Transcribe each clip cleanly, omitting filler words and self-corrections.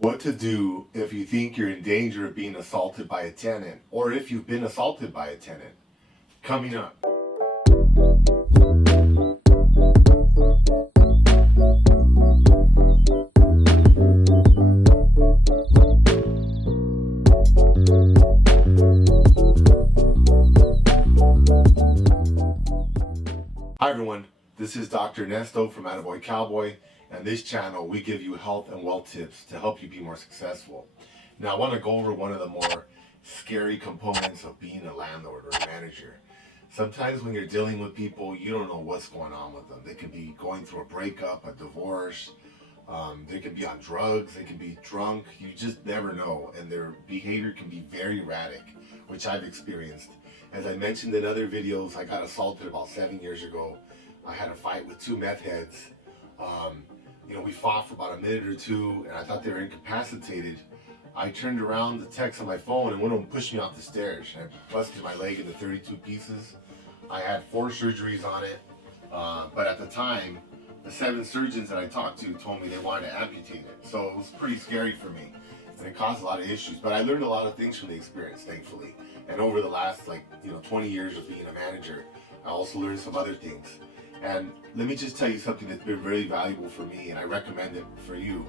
What to do if you think you're in danger of being assaulted by a tenant, or if you've been assaulted by a tenant. Coming up. Hi everyone, this is Dr. Ernesto from AttaBoyCowBoy, and this channel we give you health and wealth tips to help you be more successful. Now I want to go over one of the more scary components of being a landlord or a manager. Sometimes when you're dealing with people, you don't know what's going on with them. They could be going through a breakup, a divorce, they could be on drugs, they could be drunk, you just never know, and their behavior can be very erratic, which I've experienced. As I mentioned in other videos, I got assaulted about 7 years ago. I had a fight with two meth heads. We fought for about a minute or two, and I thought they were incapacitated. I turned around to text on my phone, and one of them pushed me off the stairs. I busted my leg into 32 pieces. I had 4 surgeries on it, but at the time, the 7 surgeons that I talked to told me they wanted to amputate it. So it was pretty scary for me, and it caused a lot of issues. But I learned a lot of things from the experience, thankfully. And over the last 20 years of being a manager, I also learned some other things. And let me just tell you something that's been very valuable for me, and I recommend it for you.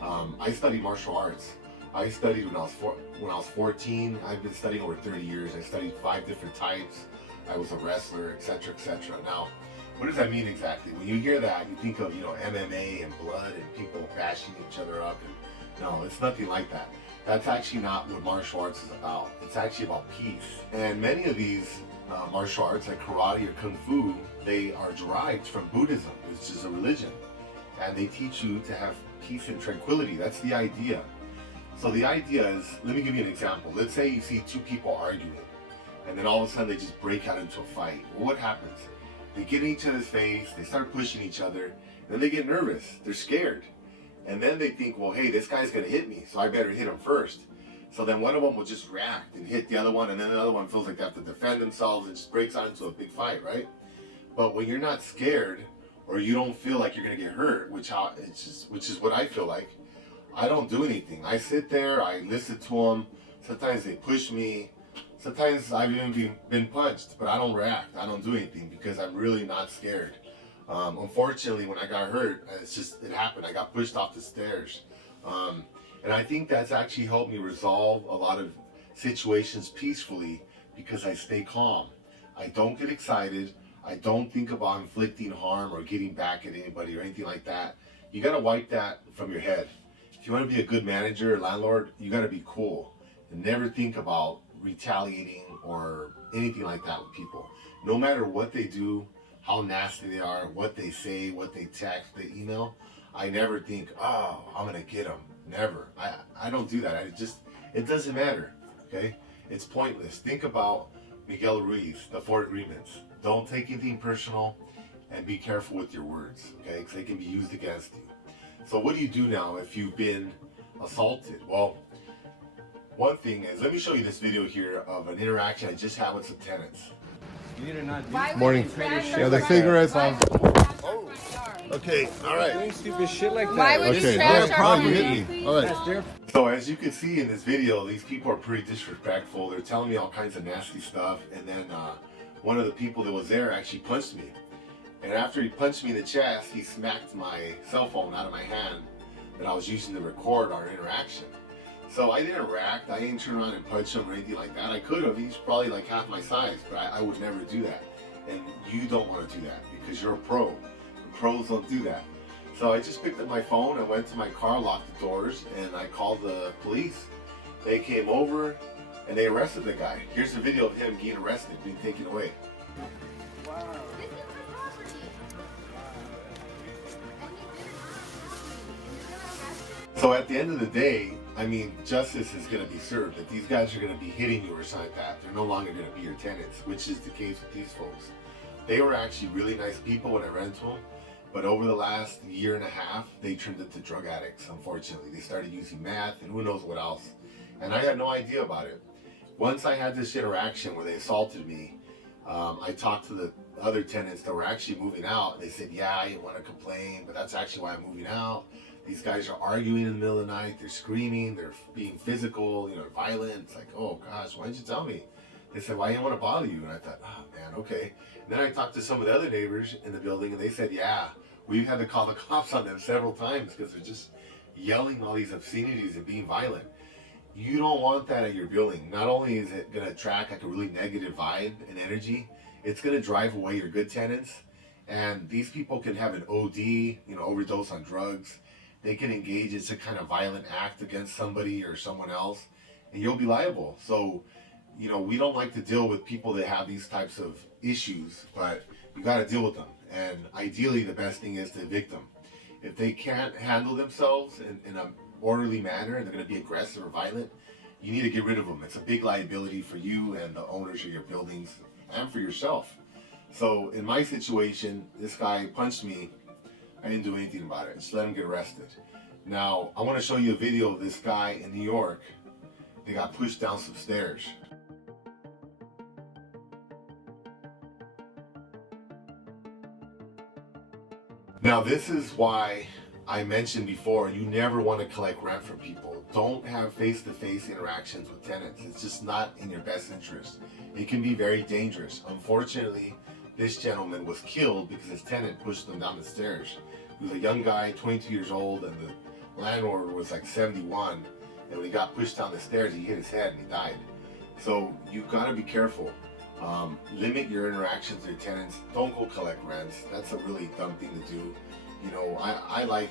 I studied martial arts. I studied when I was 14. I've been studying over 30 years. I studied 5 different types. I was a wrestler, etc., etc. Now, what does that mean exactly? When you hear that, you think of MMA and blood and people bashing each other up. And no, it's nothing like that. That's actually not what martial arts is about. It's actually about peace. And many of these martial arts, like karate or kung fu, they are derived from Buddhism, which is a religion. And they teach you to have peace and tranquility. That's the idea. So the idea is, let me give you an example. Let's say you see 2 people arguing, and then all of a sudden they just break out into a fight. Well, what happens? They get in each other's face, they start pushing each other, and then they get nervous. They're scared. And then they think, well, hey, this guy's gonna hit me, so I better hit him first. So then one of them will just react and hit the other one, and then the other one feels like they have to defend themselves and just breaks out into a big fight, right? But when you're not scared, or you don't feel like you're gonna get hurt, which is what I feel like, I don't do anything. I sit there, I listen to them. Sometimes they push me. Sometimes I've even been punched, but I don't react. I don't do anything because I'm really not scared. Unfortunately, when I got hurt, it happened. I got pushed off the stairs. And I think that's actually helped me resolve a lot of situations peacefully because I stay calm. I don't get excited. I don't think about inflicting harm or getting back at anybody or anything like that. You gotta wipe that from your head. If you wanna be a good manager or landlord, you gotta be cool and never think about retaliating or anything like that with people. No matter what they do, how nasty they are, what they say, what they text, they email, I never think, oh, I'm gonna get them. Never. I don't do that. It doesn't matter, okay? It's pointless. Think about Miguel Ruiz, the 4 agreements. Don't take anything personal and be careful with your words, okay? Because they can be used against you. So what do you do now if you've been assaulted? Well, one thing is, let me show you this video here of an interaction I just had with some tenants. You need to not do Morning. Yeah, the cigarettes on. Oh. Okay, all right. doing stupid shit like that. Why would you trash our property? All right. So as you can see in this video, these people are pretty disrespectful. They're telling me all kinds of nasty stuff. And then one of the people that was there actually punched me. And after he punched me in the chest, he smacked my cell phone out of my hand that I was using to record our interaction. So I didn't react. I didn't turn around and punch him or anything like that. I could have. He's probably like half my size, but I would never do that. And you don't want to do that because you're a pro. Pros don't do that. So I just picked up my phone, I went to my car, locked the doors, and I called the police. They came over and they arrested the guy. Here's the video of him getting arrested, being taken away. Wow. This is my property. So at the end of the day, I mean, justice is going to be served. If these guys are going to be hitting you or something like that, they're no longer going to be your tenants, which is the case with these folks. They were actually really nice people when I ran to them. But over the last year and a half, they turned into drug addicts, unfortunately. They started using meth and who knows what else. And I had no idea about it. Once I had this interaction where they assaulted me, I talked to the other tenants that were actually moving out. They said, yeah, I didn't want to complain, but that's actually why I'm moving out. These guys are arguing in the middle of the night. They're screaming. They're being physical, violent. It's like, oh gosh, why didn't you tell me? They said, well, I didn't want to bother you. And I thought, oh man, okay. And then I talked to some of the other neighbors in the building, and they said, yeah, we've had to call the cops on them several times because they're just yelling all these obscenities and being violent. You don't want that at your building. Not only is it going to attract like a really negative vibe and energy, it's going to drive away your good tenants. And these people can have an OD, overdose on drugs. They can engage in some kind of violent act against somebody or someone else, and you'll be liable. So, we don't like to deal with people that have these types of issues, but you got to deal with them. And ideally, the best thing is to evict them. If they can't handle themselves in an orderly manner and they're going to be aggressive or violent, you need to get rid of them. It's a big liability for you and the owners of your buildings and for yourself. So in my situation, this guy punched me. I didn't do anything about it. Just let him get arrested. Now, I want to show you a video of this guy in New York. They got pushed down some stairs. Now, this is why I mentioned before, you never want to collect rent from people. Don't have face-to-face interactions with tenants. It's just not in your best interest. It can be very dangerous. Unfortunately, this gentleman was killed because his tenant pushed him down the stairs. He was a young guy, 22 years old, and the landlord was like 71. And when he got pushed down the stairs, he hit his head and he died. So you gotta be careful. Limit your interactions with your tenants. Don't go collect rents. That's a really dumb thing to do. I like,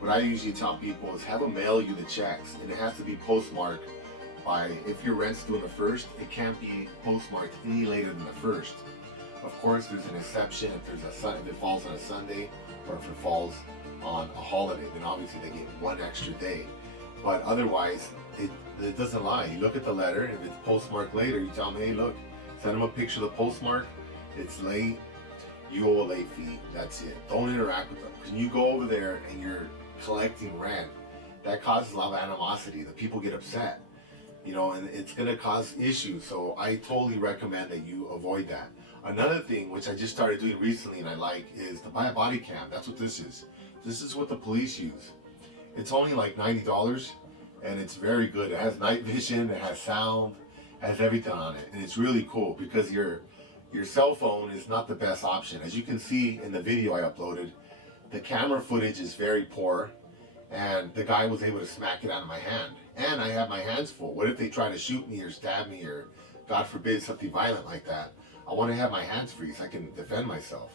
what I usually tell people is have them mail you the checks, and it has to be postmarked by, if your rent's due on the 1st, it can't be postmarked any later than the 1st. Of course, there's an exception if it falls on a Sunday or if it falls on a holiday, then obviously they get one extra day. But otherwise, it doesn't lie. You look at the letter, and if it's postmarked later, you tell them, hey, look, send them a picture of the postmark. It's late. You owe a late fee. That's it. Don't interact with them. Because you go over there and you're collecting rent, that causes a lot of animosity. The people get upset, and it's going to cause issues. So I totally recommend that you avoid that. Another thing, which I just started doing recently and I like, is to buy a body cam. That's what this is. This is what the police use. It's only like $90, and it's very good. It has night vision, it has sound, has everything on it, and it's really cool because your cell phone is not the best option. As you can see in the video I uploaded, the camera footage is very poor, and the guy was able to smack it out of my hand. And I have my hands full. What if they try to shoot me or stab me or, God forbid, something violent like that? I want to have my hands free so I can defend myself.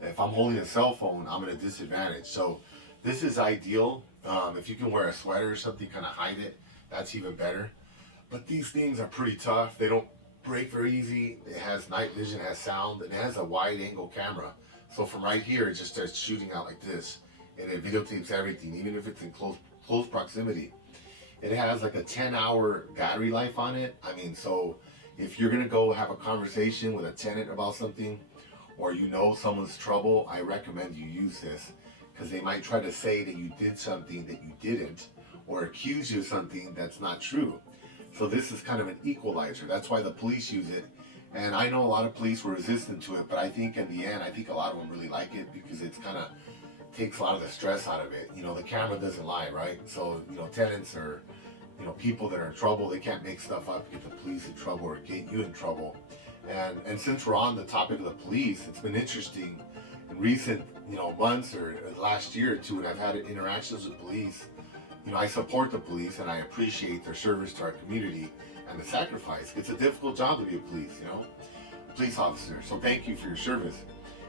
If I'm holding a cell phone, I'm at a disadvantage. So this is ideal. If you can wear a sweater or something, kind of hide it, that's even better. But these things are pretty tough. They don't break very easy. It has night vision, it has sound, and it has a wide angle camera. So from right here, it just starts shooting out like this, and it videotapes everything, even if it's in close proximity. It has like a 10-hour battery life on it. So if you're gonna go have a conversation with a tenant about something, or someone's trouble, I recommend you use this, because they might try to say that you did something that you didn't, or accuse you of something that's not true. So this is kind of an equalizer. That's why the police use it. And I know a lot of police were resistant to it, but I think in the end, a lot of them really like it because it's kind of takes a lot of the stress out of it. The camera doesn't lie, right? So, tenants or, people that are in trouble, they can't make stuff up, get the police in trouble or get you in trouble. And since we're on the topic of the police, it's been interesting in recent, months or last year or two, and I've had interactions with police. I support the police and I appreciate their service to our community and the sacrifice. It's a difficult job to be a police officer. So thank you for your service.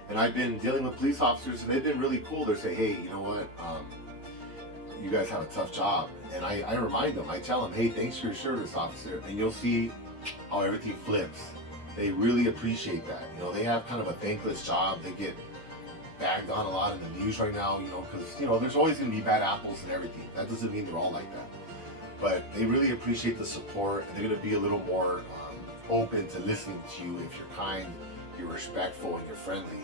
And I've been dealing with police officers, and they've been really cool. They say, hey, you know what? You guys have a tough job. And I remind them, I tell them, hey, thanks for your service, officer. And you'll see how everything flips. They really appreciate that. They have kind of a thankless job. They get bagged on a lot in the news right now, because, there's always going to be bad apples and everything. That doesn't mean they're all like that. But they really appreciate the support, and they're going to be a little more open to listening to you if you're kind, you're respectful, and you're friendly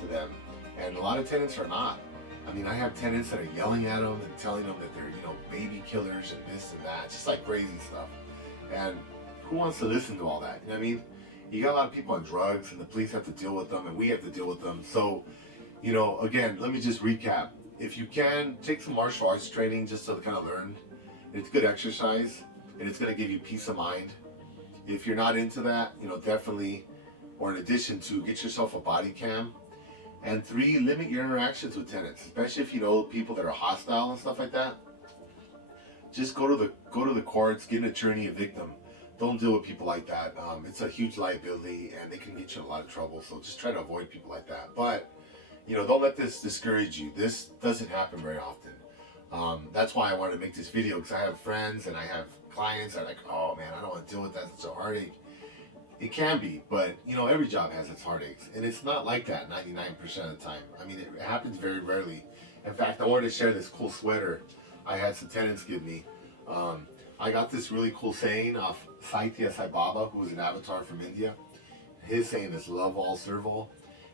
to them. And a lot of tenants are not. I have tenants that are yelling at them and telling them that they're, baby killers and this and that, just like crazy stuff. And who wants to listen to all that? You got a lot of people on drugs, and the police have to deal with them, and we have to deal with them. So, again, let me just recap. if you can, take some martial arts training just to kind of learn. It's good exercise, and it's going to give you peace of mind. If you're not into that, definitely, or in addition to, get yourself a body cam. And 3, limit your interactions with tenants, especially if you know people that are hostile and stuff like that. Just go to the courts, get an attorney, evict them. Don't deal with people like that. It's a huge liability, and they can get you in a lot of trouble. So just try to avoid people like that. But don't let this discourage you. This doesn't happen very often. That's why I wanted to make this video, because I have friends and I have clients that are like, oh man, I don't want to deal with that. It's a heartache. It can be, but every job has its heartaches, and it's not like that 99% of the time. I mean, it happens very rarely. In fact, I wanted to share this cool sweater I had some tenants give me. I got this really cool saying off Saitya Sai Baba, who was an avatar from India. His saying is "Love all, serve all,"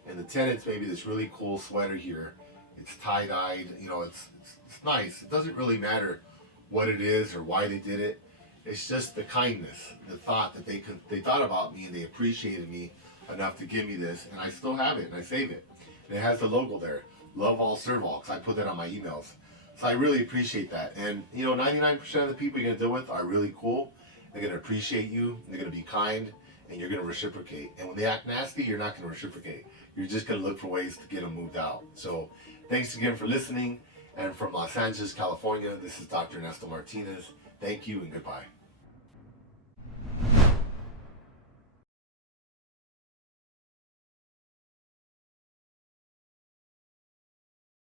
and the tenants made me this really cool sweater here. It's tie-dyed. It's nice. It doesn't really matter what it is or why they did it. It's just the kindness, the thought that they thought about me, and they appreciated me enough to give me this, and I still have it, and I save it. And it has the logo there, "Love all, serve all," because I put that on my emails. So I really appreciate that. And 99% of the people you're gonna deal with are really cool. They're gonna appreciate you. They're gonna be kind, and you're gonna reciprocate. And when they act nasty, you're not gonna reciprocate. You're just gonna look for ways to get them moved out. So thanks again for listening. And from Los Angeles, California, this is Dr. Ernesto Martinez. Thank you and goodbye.